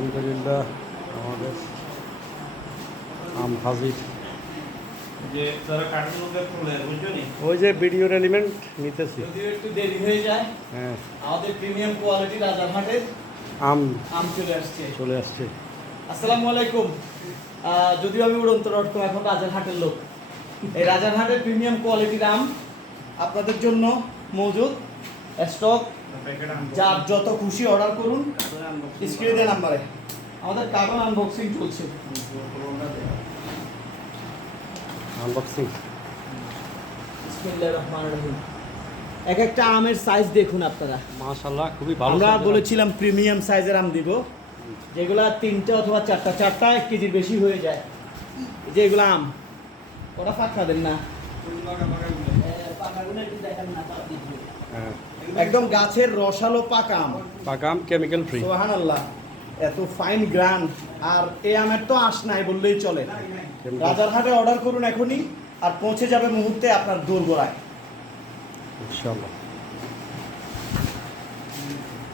আলহামদুলিল্লাহ আমাদের আম হাজির। যে তারা কাঠের মধ্যে খুলে বুঝছো নি, ওই যে ভিডিওর এলিমেন্ট নিতেছি। যদিও একটু দেরি হয়ে যায়, হ্যাঁ, আমাদের প্রিমিয়াম কোয়ালিটি রাজারহাটের আম আম চলে আসছে। চলে আসছে। আসসালামু আলাইকুম। যদিও আমি উড়ন্ত.com এখন রাজারহাটের লোক। এই রাজারহাটের প্রিমিয়াম কোয়ালিটির আম আপনাদের জন্য মজুদ স্টক। যার যত খুশি অর্ডার করুন, স্ক্রিনে দেওয়া নাম্বারে। আমাদের কার্টন আনবক্সিং চলছে। আনবক্সিং। বিসমিল্লাহির রহমানির রহিম। এক একটা আমের সাইজ দেখুন আপনারা। মাশাআল্লাহ, খুবই ভালো। আমরা size এর বলেছিলাম প্রিমিয়াম সাইজের আম দিব, যেগুলা 3টে অথবা 4টা 1 কেজির বেশি হয়ে যায়। এই যে এগুলো আম, ওটা ফাঁকা দেন না, পাকাগুলো একটু দেখান না। হ্যাঁ, একদম গাছের রসালো পাকা আম, পাকাম, কেমিক্যাল ফ্রি। সুবহানাল্লাহ। এত ফাইন গ্রান, আর এই আমের তো আশ নাই বললেই চলে। রাজারহাটে অর্ডার করুন এখনই, আর পৌঁছে যাবে মুহূর্তে আপনার দোরগোড়ায়। ইনশাআল্লাহ।